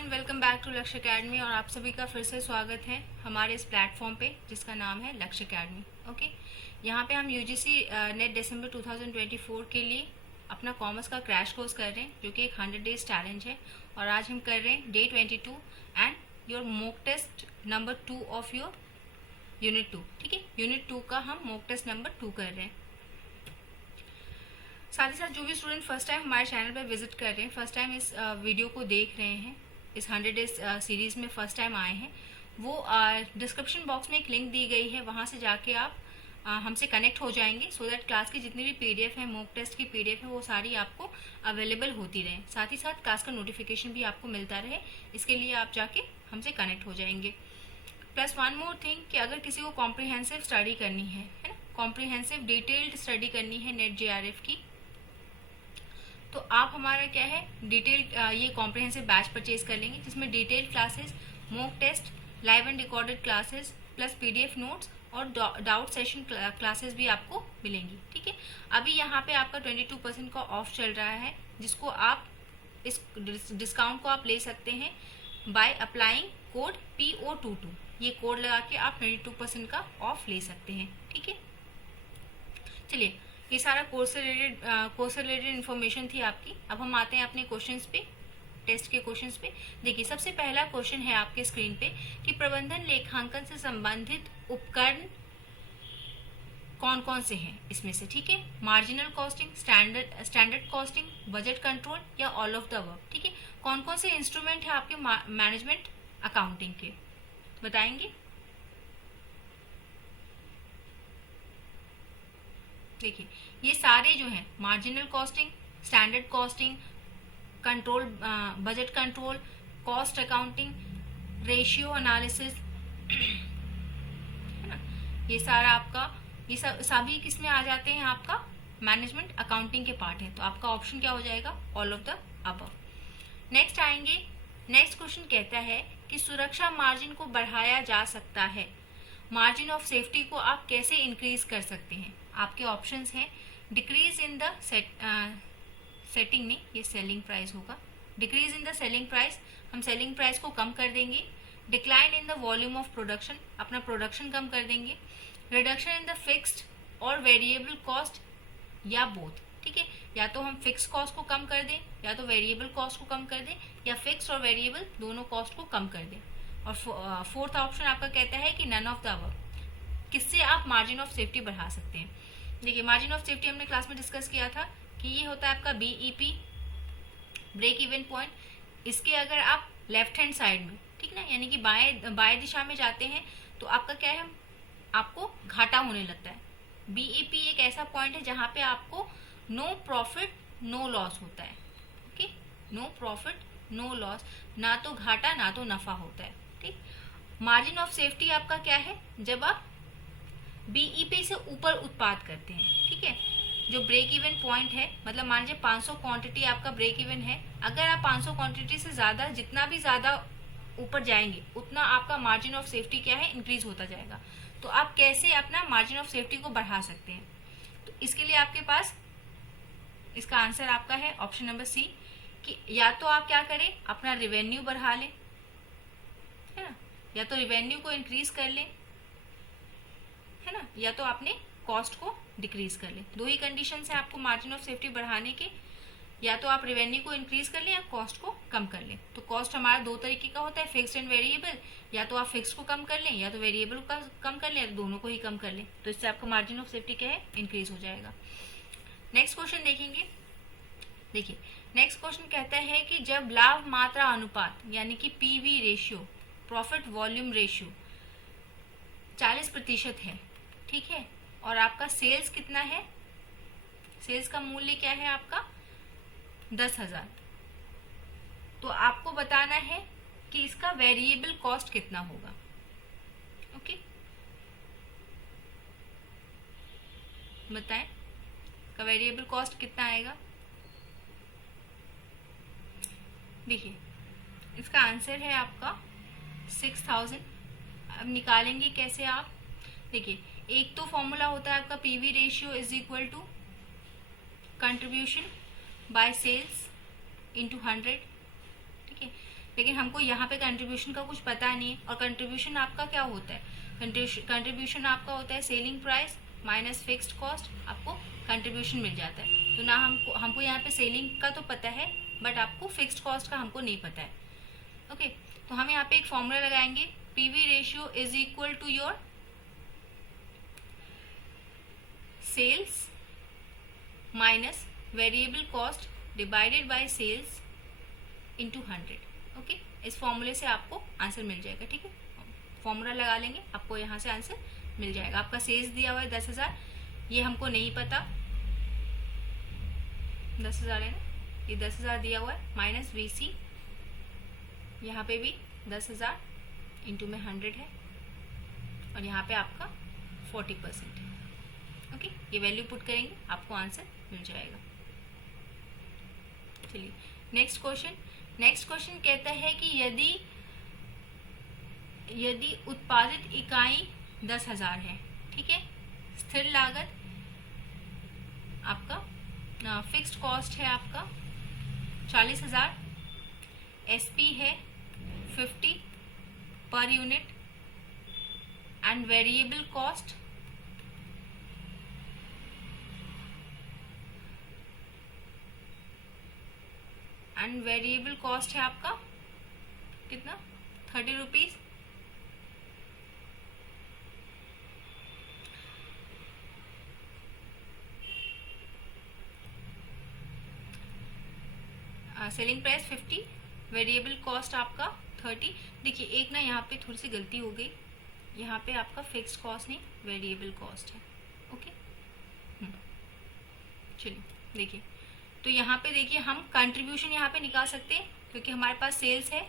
Everyone, welcome back to लक्ष्य academy. और आप सभी का फिर से स्वागत है हमारे इस प्लेटफॉर्म पे जिसका नाम है लक्ष्य एकेडमी। ओके, यहाँ पे हम यूजीसी नेट दिसंबर 2024 के लिए अपना कॉमर्स का क्रैश कोर्स कर रहे हैं, जो कि एक 100 डेज चैलेंज है। और आज हम कर रहे हैं day 22 and your mock test number 2 of your unit 2। ठीक है, यूनिट 2 का हम मॉक टेस्ट नंबर 2 कर रहे हैं। साथ ही साथ जो भी स्टूडेंट फर्स्ट टाइम हमारे चैनल पर विजिट कर रहे हैं, फर्स्ट टाइम इस वीडियो को देख रहे हैं, इस 100 डेज सीरीज में फर्स्ट टाइम आए हैं, वो डिस्क्रिप्शन बॉक्स में एक लिंक दी गई है, वहाँ से जाके आप हमसे कनेक्ट हो जाएंगे सो दैट क्लास की जितनी भी पीडीएफ है, मॉक टेस्ट की पीडीएफ है, वो सारी आपको अवेलेबल होती रहे। साथ ही साथ क्लास का नोटिफिकेशन भी आपको मिलता रहे, इसके लिए आप जाके हमसे कनेक्ट हो जाएंगे। प्लस वन मोर थिंग कि अगर किसी को कॉम्प्रिहेंसिव स्टडी करनी है ना, कॉम्प्रिहेंसिव डिटेल्ड स्टडी करनी है नेट जेआरएफ की, तो आप हमारा क्या है डिटेल्ड ये कॉम्प्रिहेंसिव बैच परचेज कर लेंगे, जिसमें detailed classes, mock test, live and recorded classes plus PDF notes और डाउट सेशन क्लासेस भी आपको मिलेंगी। ठीक है, अभी यहाँ पे आपका 22% का ऑफ चल रहा है, जिसको आप इस डिस्काउंट को आप ले सकते हैं बाय अप्लाइंग कोड PO22। ये कोड लगा के आप 22% का ऑफ ले सकते हैं। ठीक है, चलिए, ये सारा कोर्स से रिलेटेड इन्फॉर्मेशन थी आपकी। अब हम आते हैं अपने क्वेश्चंस पे, टेस्ट के क्वेश्चंस पे। देखिए, सबसे पहला क्वेश्चन है आपके स्क्रीन पे कि प्रबंधन लेखांकन से संबंधित उपकरण कौन कौन से हैं इसमें से। ठीक है, marginal costing, standard costing, budget control या ऑल ऑफ द अबव। ठीक है, कौन कौन से इंस्ट्रूमेंट है आपके मैनेजमेंट अकाउंटिंग के, बताएंगे। देखिए, ये सारे जो हैं marginal costing, standard costing, control, budget control, cost accounting, ratio analysis, है ना, ये सारा आपका ये सभी किस में आ जाते हैं, आपका मैनेजमेंट अकाउंटिंग के पार्ट है। तो आपका ऑप्शन क्या हो जाएगा, all of the above. Next आएंगे, नेक्स्ट क्वेश्चन कहता है कि सुरक्षा मार्जिन को बढ़ाया जा सकता है, मार्जिन ऑफ सेफ्टी को आप कैसे इंक्रीज कर सकते हैं। आपके ऑप्शंस हैं डिक्रीज इन द सेटिंग नहीं, ये सेलिंग प्राइस होगा, decrease in the selling price, हम सेलिंग प्राइस को कम कर देंगे। Decline in the volume of production, अपना प्रोडक्शन कम कर देंगे। रिडक्शन इन द फिक्स्ड और वेरिएबल कॉस्ट या बोथ। ठीक है, या तो हम फिक्स कॉस्ट को कम कर दें, या तो वेरिएबल कॉस्ट को कम कर दें, या फिक्स और वेरिएबल दोनों कॉस्ट को कम कर दें। और फोर्थ ऑप्शन आपका कहता है कि नन ऑफ द अबव, किससे आप मार्जिन ऑफ सेफ्टी बढ़ा सकते हैं। देखिए, मार्जिन ऑफ सेफ्टी हमने क्लास में डिस्कस किया था कि ये होता है आपका BEP, ब्रेक इवन पॉइंट। इसके अगर आप लेफ्ट हैंड साइड में, ठीक ना, यानी कि बाएं दिशा में जाते हैं तो आपका क्या है, आपको घाटा होने लगता है। BEP एक ऐसा पॉइंट है जहां पे आपको नो प्रॉफिट नो लॉस होता है। Okay, no profit no loss, ना तो घाटा ना तो नफा होता है। ठीक, मार्जिन ऑफ सेफ्टी आपका क्या है, जब आप BEP से ऊपर उत्पाद करते हैं। ठीक है, जो ब्रेक इवन पॉइंट है, मतलब मान लीजिए 500 क्वांटिटी आपका ब्रेक इवन है, अगर आप 500 क्वांटिटी से ज्यादा, जितना भी ज्यादा ऊपर जाएंगे उतना आपका मार्जिन ऑफ सेफ्टी क्या है, इंक्रीज होता जाएगा। तो आप कैसे अपना मार्जिन ऑफ सेफ्टी को बढ़ा सकते हैं, तो इसके लिए आपके पास इसका आंसर आपका है ऑप्शन नंबर C, कि या तो आप क्या करें, अपना रेवेन्यू बढ़ा लें, है ना, या तो रेवेन्यू को इंक्रीज कर लें, है ना, या तो आपने कॉस्ट को डिक्रीज कर लें। दो ही कंडीशन है आपको मार्जिन ऑफ सेफ्टी बढ़ाने के, या तो आप रेवेन्यू को इंक्रीज कर लें या कॉस्ट को कम कर लें। तो कॉस्ट हमारा दो तरीके का होता है, फिक्स्ड एंड वेरिएबल, या तो आप फिक्स को कम कर लें या तो वेरिएबल को कम कर लें, या तो दोनों को ही कम कर लें। तो इससे आपका मार्जिन ऑफ सेफ्टी क्या है, इंक्रीज हो जाएगा। नेक्स्ट क्वेश्चन देखेंगे। देखिए, नेक्स्ट क्वेश्चन कहता है कि जब लाभ मात्रा अनुपात यानी कि PV ratio, profit volume ratio 40% है, ठीक है, और आपका सेल्स कितना है, सेल्स का मूल्य क्या है आपका 10,000, तो आपको बताना है कि इसका वेरिएबल कॉस्ट कितना होगा। ओके, बताएं का वेरिएबल कॉस्ट कितना आएगा। देखिए, इसका आंसर है आपका 6,000। अब निकालेंगे कैसे आप, देखिए, एक तो फॉर्मूला होता है आपका PV ratio is equal to contribution by sales into 100। ठीक है, लेकिन हमको यहाँ पे कंट्रीब्यूशन का कुछ पता नहीं है। और कंट्रीब्यूशन आपका क्या होता है, कंट्रीब्यूशन आपका होता है selling price minus fixed cost, आपको कंट्रीब्यूशन मिल जाता है। तो ना हमको यहाँ पे सेलिंग का तो पता है, बट आपको फिक्स्ड कॉस्ट का हमको नहीं पता है। ओके, तो हम यहाँ पे एक फॉर्मूला लगाएंगे, PV ratio is equal to your sales minus variable cost divided by sales into 100। Okay, इस फॉर्मूले से आपको आंसर मिल जाएगा। ठीक है, फॉर्मूला लगा लेंगे, आपको यहाँ से आंसर मिल जाएगा। आपका सेल्स दिया हुआ है 10,000, ये हमको नहीं पता, 10,000 है ना, ये 10,000 दिया हुआ है, माइनस वीसी यहाँ पे भी 10,000 इंटू में 100 है, और यहाँ पे आपका 40% है। ओके, ये वैल्यू पुट करेंगे, आपको आंसर मिल जाएगा। चलिए नेक्स्ट क्वेश्चन कहता है कि यदि उत्पादित इकाई 10,000 है, ठीक है, स्थिर लागत आपका फिक्स्ड कॉस्ट है आपका 40,000, एसपी है 50 per unit and variable cost है आपका कितना 30 rupees. Selling price 50, variable cost आपका 30। देखिए एक ना यहाँ पे थोड़ी सी गलती हो गई, यहाँ पे आपका फिक्स्ड कॉस्ट नहीं वेरिएबल कॉस्ट है। ओके, चलिए देखिए, तो यहाँ पे देखिए हम कंट्रीब्यूशन यहाँ पे निकाल सकते हैं, क्योंकि हमारे पास सेल्स है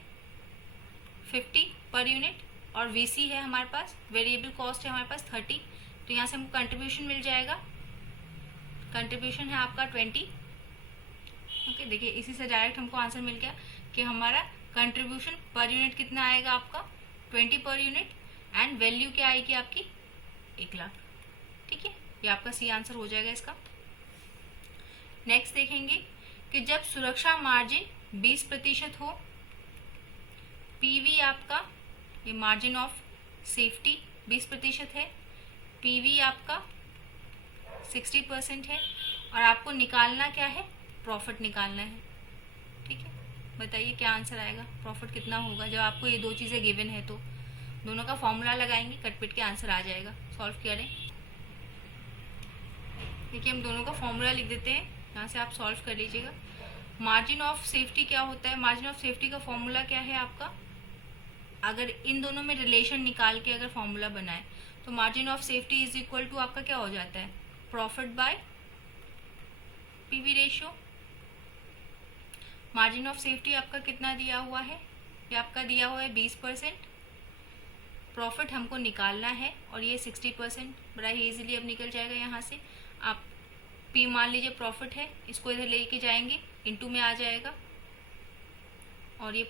50 पर यूनिट और वीसी है हमारे पास, वेरिएबल कॉस्ट है हमारे पास 30, तो यहाँ से हमको कंट्रीब्यूशन मिल जाएगा। कंट्रीब्यूशन है आपका 20। ओके, देखिए इसी से डायरेक्ट हमको आंसर मिल गया कि हमारा कंट्रीब्यूशन पर यूनिट कितना आएगा आपका 20 पर यूनिट, एंड वैल्यू क्या आएगी आपकी 1 लाख। ठीक है, ये आपका सी आंसर हो जाएगा इसका। नेक्स्ट देखेंगे कि जब सुरक्षा मार्जिन 20% हो, पीवी आपका ये मार्जिन ऑफ सेफ्टी 20% है, पीवी आपका 60% है, और आपको निकालना क्या है, प्रॉफिट निकालना है। ठीक है, बताइए क्या आंसर आएगा, प्रॉफिट कितना होगा जब आपको ये दो चीज़ें गिवन है। तो दोनों का फॉर्मूला लगाएंगे, कटपिट के आंसर आ जाएगा। सॉल्व करें, देखिए हम दोनों का फॉर्मूला लिख देते हैं, यहाँ से आप सॉल्व कर लीजिएगा। मार्जिन ऑफ सेफ्टी क्या होता है, मार्जिन ऑफ सेफ्टी का फॉर्मूला क्या है आपका, अगर इन दोनों में रिलेशन निकाल के अगर फॉर्मूला बनाए तो margin of safety is equal to आपका क्या हो जाता है, profit by PV ratio. Margin of safety आपका कितना दिया हुआ है, ये आपका दिया हुआ है 20%, प्रॉफिट हमको निकालना है और ये 60%, बड़ा ही इजीली अब निकल जाएगा। यहाँ से आप पी मान लीजिए प्रॉफिट है, इसको इधर लेके जाएंगे, इनटू में आ जाएगा, और ये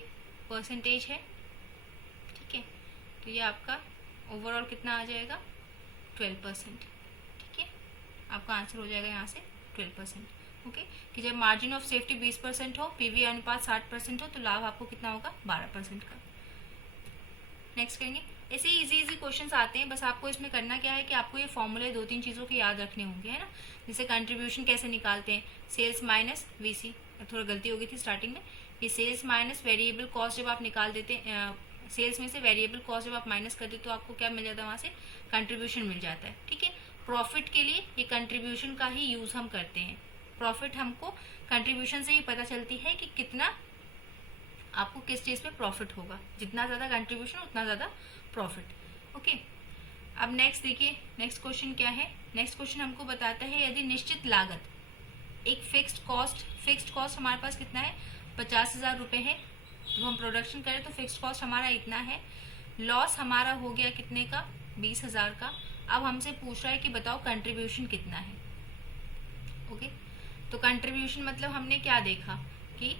परसेंटेज है। ठीक है, तो ये आपका ओवरऑल कितना आ जाएगा 12%। ठीक है, आपका आंसर हो जाएगा यहाँ से 12%। ओके, कि जब मार्जिन ऑफ सेफ्टी 20% हो, पीवी अनुपात 60% हो, तो लाभ आपको कितना होगा 12% का। नेक्स्ट करेंगे, ऐसे इजी क्वेश्चंस आते हैं, बस आपको इसमें करना क्या है कि आपको ये फॉर्मूले 2-3 चीज़ों के याद रखने होंगे, है ना। जैसे कंट्रीब्यूशन कैसे निकालते हैं, सेल्स माइनस वीसी, थोड़ा गलती हो गई थी स्टार्टिंग में, ये सेल्स माइनस वेरिएबल कॉस्ट जब आप निकाल देते हैं, सेल्स में से वेरिएबल कॉस्ट जब आप माइनस करते तो आपको क्या मिल जाता है, वहाँ से कंट्रीब्यूशन मिल जाता है। ठीक है, प्रॉफिट के लिए ये कंट्रीब्यूशन का ही यूज़ हम करते हैं। प्रॉफिट हमको कंट्रीब्यूशन से ही पता चलती है कि कितना आपको किस चीज़ पे प्रॉफिट होगा, जितना ज़्यादा कंट्रीब्यूशन उतना ज़्यादा प्रॉफिट। ओके, अब नेक्स्ट देखिए, नेक्स्ट क्वेश्चन क्या है। नेक्स्ट क्वेश्चन हमको बताता है यदि निश्चित लागत एक फिक्स्ड कॉस्ट हमारे पास कितना है 50,000 रुपये है, जब हम प्रोडक्शन करें तो फिक्स्ड कॉस्ट हमारा इतना है, लॉस हमारा हो गया कितने का 20,000 का। अब हमसे पूछ रहा है कि बताओ कंट्रीब्यूशन कितना है। ओके, तो कंट्रीब्यूशन मतलब हमने क्या देखा कि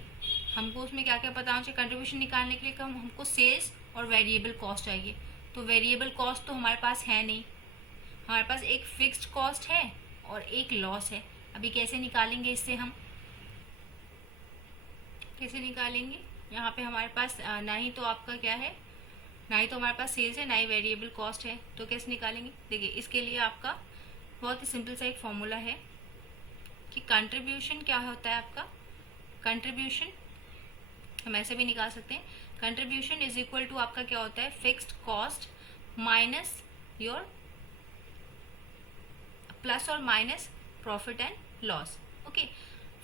हमको उसमें क्या क्या पता होना चाहिए कंट्रीब्यूशन निकालने के लिए, कि हमको सेल्स और वेरिएबल कॉस्ट चाहिए। तो वेरिएबल कॉस्ट तो हमारे पास है नहीं, हमारे पास एक फिक्स्ड कॉस्ट है और एक लॉस है। अभी कैसे निकालेंगे इससे, हम कैसे निकालेंगे, यहाँ पे हमारे पास ना ही तो आपका क्या है, ना ही तो हमारे पास सेल्स है, ना ही वेरिएबल कॉस्ट है, तो कैसे निकालेंगे? देखिए इसके लिए आपका बहुत ही सिंपल सा एक फॉर्मूला है कि कंट्रीब्यूशन क्या होता है आपका, कंट्रीब्यूशन हम ऐसे भी निकाल सकते हैं, कंट्रीब्यूशन इज इक्वल टू आपका क्या होता है, fixed cost minus your plus और minus profit and loss. Okay,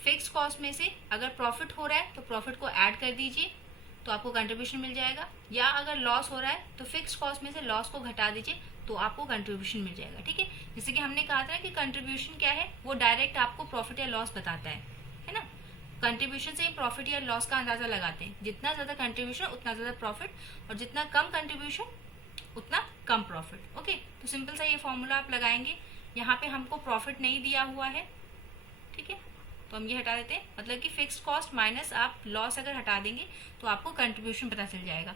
fixed cost में से अगर प्रॉफिट हो रहा है तो प्रॉफिट को ऐड कर दीजिए तो आपको कंट्रीब्यूशन मिल जाएगा, या अगर लॉस हो रहा है तो फिक्स्ड कॉस्ट में से लॉस को घटा दीजिए तो आपको कंट्रीब्यूशन मिल जाएगा। ठीक है, जैसे कि हमने कहा था कि कंट्रीब्यूशन क्या है, वो डायरेक्ट आपको प्रॉफिट या लॉस बताता है ना। कंट्रीब्यूशन से ही प्रॉफिट या लॉस का अंदाजा लगाते हैं, जितना ज्यादा कंट्रीब्यूशन उतना ज्यादा प्रॉफिट, और जितना कम कंट्रीब्यूशन उतना कम प्रॉफिट। ओके, तो सिंपल सा ये फॉर्मूला आप लगाएंगे। यहाँ पे हमको प्रॉफिट नहीं दिया हुआ है, ठीक है, तो हम ये हटा देते हैं, मतलब कि फिक्स्ड कॉस्ट माइनस आप लॉस अगर हटा देंगे तो आपको कंट्रीब्यूशन पता चल जाएगा।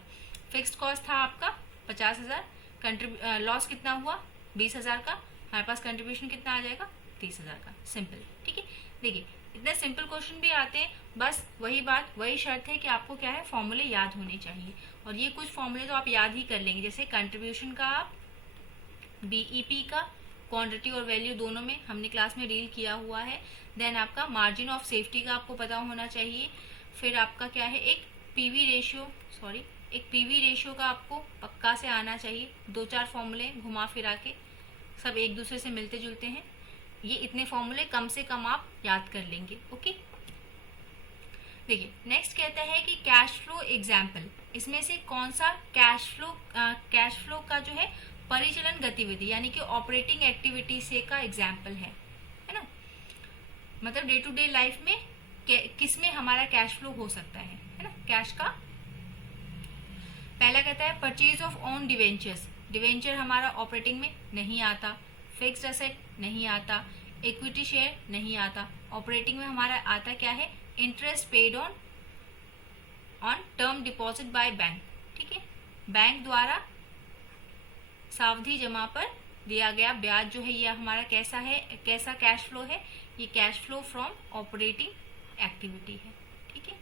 फिक्स्ड कॉस्ट था आपका 50,000, लॉस कितना हुआ 20,000 का, हमारे पास कंट्रीब्यूशन कितना आ जाएगा 30,000 का। सिंपल, ठीक है। देखिए इतने सिंपल क्वेश्चन भी आते हैं, बस वही बात, वही शर्त है कि आपको क्या है, फॉर्मूले याद होने चाहिए, और ये कुछ फॉर्मूले तो आप याद ही कर लेंगे, जैसे कंट्रीब्यूशन का आप बीईपी का क्वांटिटी और वैल्यू दोनों में हमने क्लास में डील किया हुआ है। देन आपका मार्जिन ऑफ सेफ्टी का आपको पता होना चाहिए। फिर आपका क्या है, एक पीवी रेशियो का आपको पक्का से आना चाहिए। 2-4 फॉर्मूले घुमा फिरा के सब एक दूसरे से मिलते जुलते हैं, ये इतने फॉर्मूले कम से कम आप याद कर लेंगे। ओके, देखिए नेक्स्ट कहता है कि कैश फ्लो एग्जाम्पल, इसमें से कौन सा कैश फ्लो का जो है परिचालन गतिविधि यानी कि ऑपरेटिंग एक्टिविटी से का एग्जाम्पल है ना, मतलब डे टू डे लाइफ में किस में हमारा कैश फ्लो हो सकता है ना, कैश का। पहला कहता है purchase of own debentures, debenture हमारा ऑपरेटिंग में नहीं आता, फिक्स्ड एसेट नहीं आता, इक्विटी शेयर नहीं आता। ऑपरेटिंग में हमारा आता क्या है, interest paid on term deposit by bank, ठीक है, बैंक द्वारा सावधि जमा पर दिया गया ब्याज जो है, ये हमारा कैसा है, कैसा कैश फ्लो है, ये cash flow from operating activity है। ठीक है,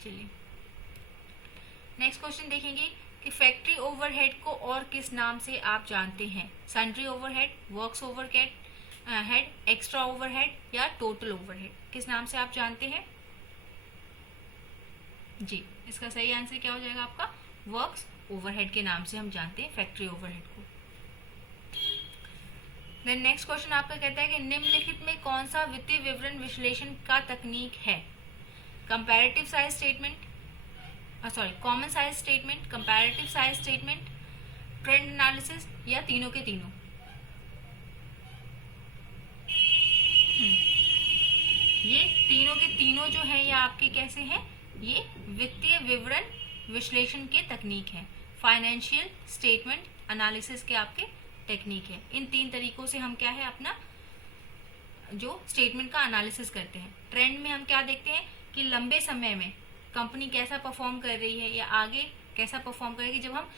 चलिए नेक्स्ट क्वेश्चन देखेंगे कि फैक्ट्री ओवरहेड को और किस नाम से आप जानते हैं, sundry overhead, works overhead, extra overhead या टोटल ओवरहेड, किस नाम से आप जानते हैं? जी, इसका सही आंसर क्या हो जाएगा आपका, वर्क्स ओवरहेड के नाम से हम जानते हैं फैक्ट्री ओवरहेड को। देन नेक्स्ट क्वेश्चन आपका कहता है कि निम्नलिखित में कौन सा वित्तीय विवरण विश्लेषण का तकनीक है, comparative size statement, common size statement, comparative size statement, trend analysis या तीनों के तीनों? ये तीनों के तीनों जो है ये आपके कैसे हैं, ये वित्तीय विवरण विश्लेषण के तकनीक है, फाइनेंशियल स्टेटमेंट एनालिसिस के आपके टेक्निक है। इन 3 तरीकों से हम क्या है अपना जो स्टेटमेंट का एनालिसिस करते हैं। ट्रेंड में हम क्या देखते हैं कि लंबे समय में कंपनी कैसा परफॉर्म कर रही है या आगे कैसा परफॉर्म करेगी, जब हम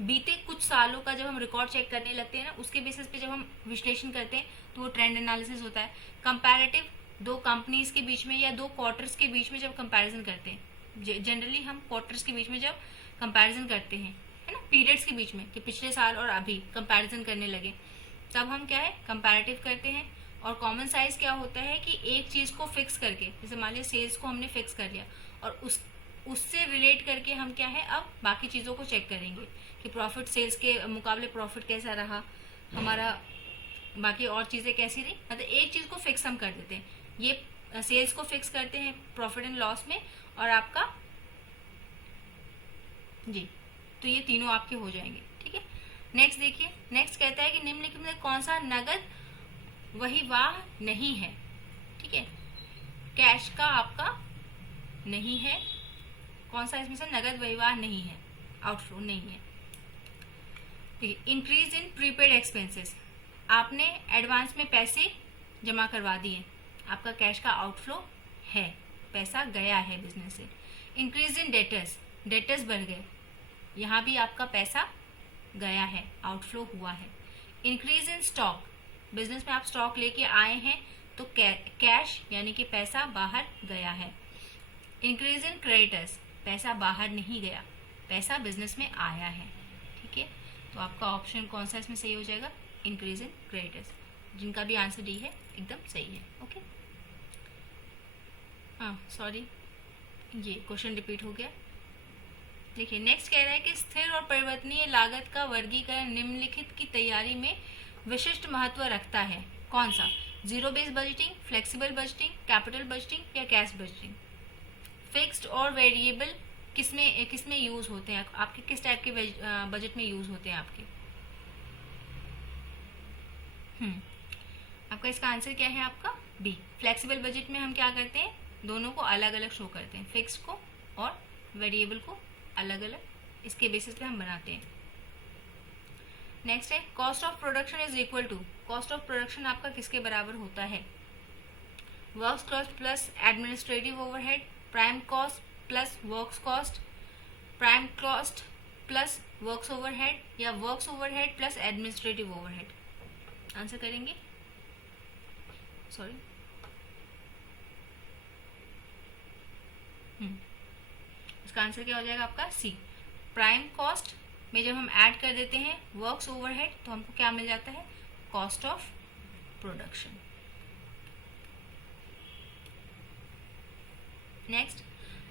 बीते कुछ सालों का जब हम रिकॉर्ड चेक करने लगते हैं ना, उसके बेसिस पे जब हम विश्लेषण करते हैं तो वो ट्रेंड एनालिसिस होता है। कंपैरेटिव, 2 कंपनीज के बीच में या 2 क्वार्टर्स के बीच में जब कंपैरिजन करते हैं, जनरली हम क्वार्टर्स के बीच में जब कंपैरिजन करते हैं, है ना, पीरियड्स के बीच में कि पिछले साल और अभी कंपैरिजन करने लगे, तब हम क्या है कंपैरेटिव करते हैं। और कॉमन साइज क्या होता है कि एक चीज को फिक्स करके, जैसे मान लिया सेल्स को हमने फिक्स कर लिया और उससे रिलेट करके हम क्या है अब बाकी चीजों को चेक करेंगे कि प्रॉफिट सेल्स के मुकाबले प्रॉफिट कैसा रहा हमारा, बाकी और चीजें कैसी रही, मतलब एक चीज को फिक्स हम कर देते हैं। ये सेल्स को फिक्स करते हैं प्रॉफिट एंड लॉस में, और आपका जी, तो ये तीनों आपके हो जाएंगे। ठीक है, नेक्स्ट देखिए, नेक्स्ट कहता है कि निम्नलिखित में कौन सा नगद वहिवाह नहीं है। ठीक है, कैश का आपका नहीं है, कौन सा इसमें से नगद वहिवाह नहीं है, आउटफ्लो नहीं है। ठीक है, इंक्रीज इन प्रीपेड एक्सपेंसेस, आपने एडवांस में पैसे जमा करवा दिए, आपका कैश का आउटफ्लो है, पैसा गया है बिजनेस से। इंक्रीज इन डेटर्स, डेटर्स बढ़ गए, यहाँ भी आपका पैसा गया है, आउटफ्लो हुआ है। इंक्रीज इन स्टॉक, बिजनेस में आप स्टॉक लेके आए हैं तो कैश यानी कि पैसा बाहर गया है। इंक्रीज इन क्रेडिटर्स, पैसा बाहर नहीं गया, पैसा बिजनेस में आया है। ठीक है, तो आपका ऑप्शन कौन सा इसमें सही हो जाएगा? Increase in creditors. जिनका भी आंसर डी है एकदम सही है। ओके, हाँ सॉरी, ये क्वेश्चन रिपीट हो गया। देखिए नेक्स्ट कह रहा है कि स्थिर और परिवर्तनीय लागत का वर्गीकरण निम्नलिखित की तैयारी में विशिष्ट महत्व रखता है। कौन सा? Zero based budgeting, flexible budgeting, capital budgeting या कैश बजटिंग? फिक्स्ड और वेरिएबल किसमें किसमें यूज होते हैं आपके? किस टाइप के बजट में यूज होते हैं आपके? आपका इसका आंसर क्या है? आपका बी। फ्लेक्सिबल बजट में हम क्या करते हैं? दोनों को अलग अलग शो करते हैं, फिक्स को और वेरिएबल को अलग अलग, इसके बेसिस पे हम बनाते हैं। नेक्स्ट है cost of production is equal to, cost of production आपका किसके बराबर होता है? Works cost plus administrative overhead, prime cost plus works cost, prime cost plus works overhead या works overhead plus administrative overhead? Answer करेंगे, sorry इसका answer क्या हो जाएगा आपका? सी। प्राइम कॉस्ट में जब हम ऐड कर देते हैं वर्क्स ओवरहेड तो हमको क्या मिल जाता है? Cost of production. नेक्स्ट,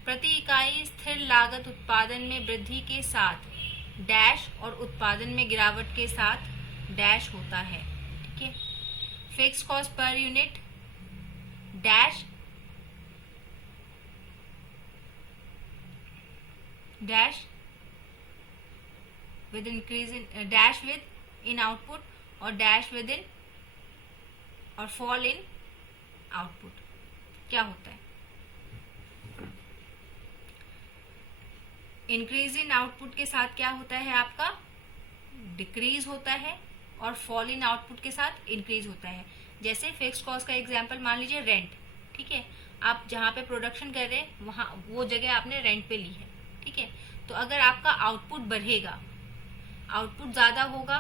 प्रति इकाई स्थिर लागत उत्पादन में वृद्धि के साथ डैश और उत्पादन में गिरावट के साथ डैश होता है। ठीक है, fix cost per unit dash dash with increase in dash with in output और dash with in और fall in output क्या होता है? इंक्रीज इन आउटपुट के साथ क्या होता है आपका? डिक्रीज होता है और फॉल इन आउटपुट के साथ इंक्रीज होता है। जैसे फिक्स कॉस्ट का एग्जांपल मान लीजिए रेंट। ठीक है, आप जहाँ पे प्रोडक्शन कर रहे हैं वहाँ वो जगह आपने रेंट पे ली है। ठीक है, तो अगर आपका आउटपुट बढ़ेगा, आउटपुट ज़्यादा होगा,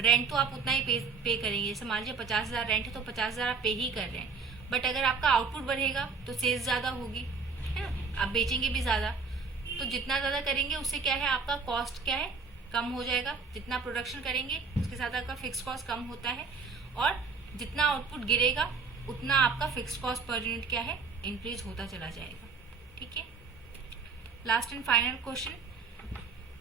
रेंट तो आप उतना ही पे करेंगे। जैसे मान लीजिए 50,000 रेंट है तो 50,000 आप पे ही कर रहे हैं, बट अगर आपका आउटपुट बढ़ेगा तो सेल्स ज़्यादा होगी, है ना, आप बेचेंगे भी ज़्यादा। तो जितना ज़्यादा करेंगे उससे क्या है, आपका कॉस्ट क्या है? कम हो जाएगा। जितना प्रोडक्शन करेंगे उसके साथ आपका फिक्स कॉस्ट कम होता है, और जितना आउटपुट गिरेगा उतना आपका फिक्स कॉस्ट पर यूनिट क्या है? इंक्रीज होता चला जाएगा। ठीक है, last and final question,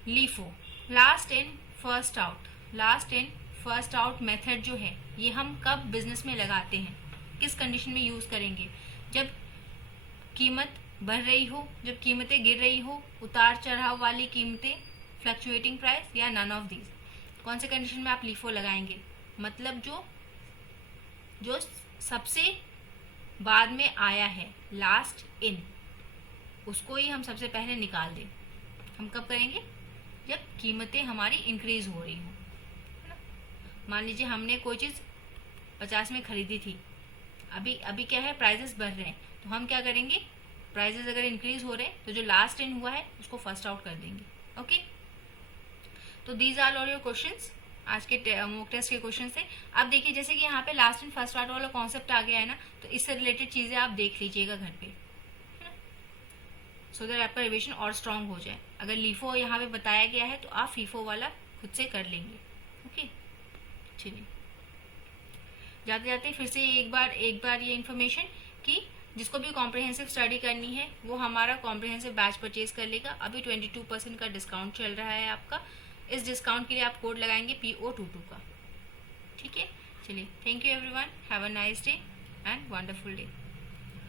LIFO, last in first out. Last in first out method जो है ये हम कब बिजनेस में लगाते हैं? किस कंडीशन में यूज करेंगे? जब कीमत बढ़ रही हो, जब कीमतें गिर रही हो, उतार चढ़ाव वाली कीमतें, फ्लक्चुएटिंग प्राइस, या नन ऑफ दीज। कौन से कंडीशन में आप लीफो लगाएंगे? मतलब जो सबसे बाद में आया है, लास्ट इन, उसको ही हम सबसे पहले निकाल दें। हम कब करेंगे? जब कीमतें हमारी इंक्रीज हो रही हो। मान लीजिए हमने कोई चीज़ 50 में खरीदी थी, अभी क्या है, प्राइजेस बढ़ रहे हैं, तो हम क्या करेंगे? प्राइजेस अगर इंक्रीज हो रहे हैं तो जो लास्ट इन हुआ है उसको फर्स्ट आउट कर देंगे। ओके, तो these are all your questions, आज के मॉक टेस्ट के क्वेश्चन से। अब देखिए जैसे कि यहाँ पे लास्ट इन फर्स्ट आउट वाला कॉन्सेप्ट आ गया है ना, तो इससे रिलेटेड चीज़ें आप देख लीजिएगा घर पे, सो दैट आपका रिविजन और स्ट्रांग हो जाए। अगर लीफो यहाँ पे बताया गया है तो आप फीफो वाला खुद से कर लेंगे। ओके, चलिए जाते जाते फिर से एक बार ये इन्फॉर्मेशन कि जिसको भी कॉम्प्रिहेंसिव स्टडी करनी है वो हमारा कॉम्प्रिहेंसिव बैच परचेज कर लेगा। अभी 22% का डिस्काउंट चल रहा है आपका। इस डिस्काउंट के लिए आप कोड लगाएंगे PO22 का। ठीक है, चलिए, thank you everyone, have a nice day and wonderful day.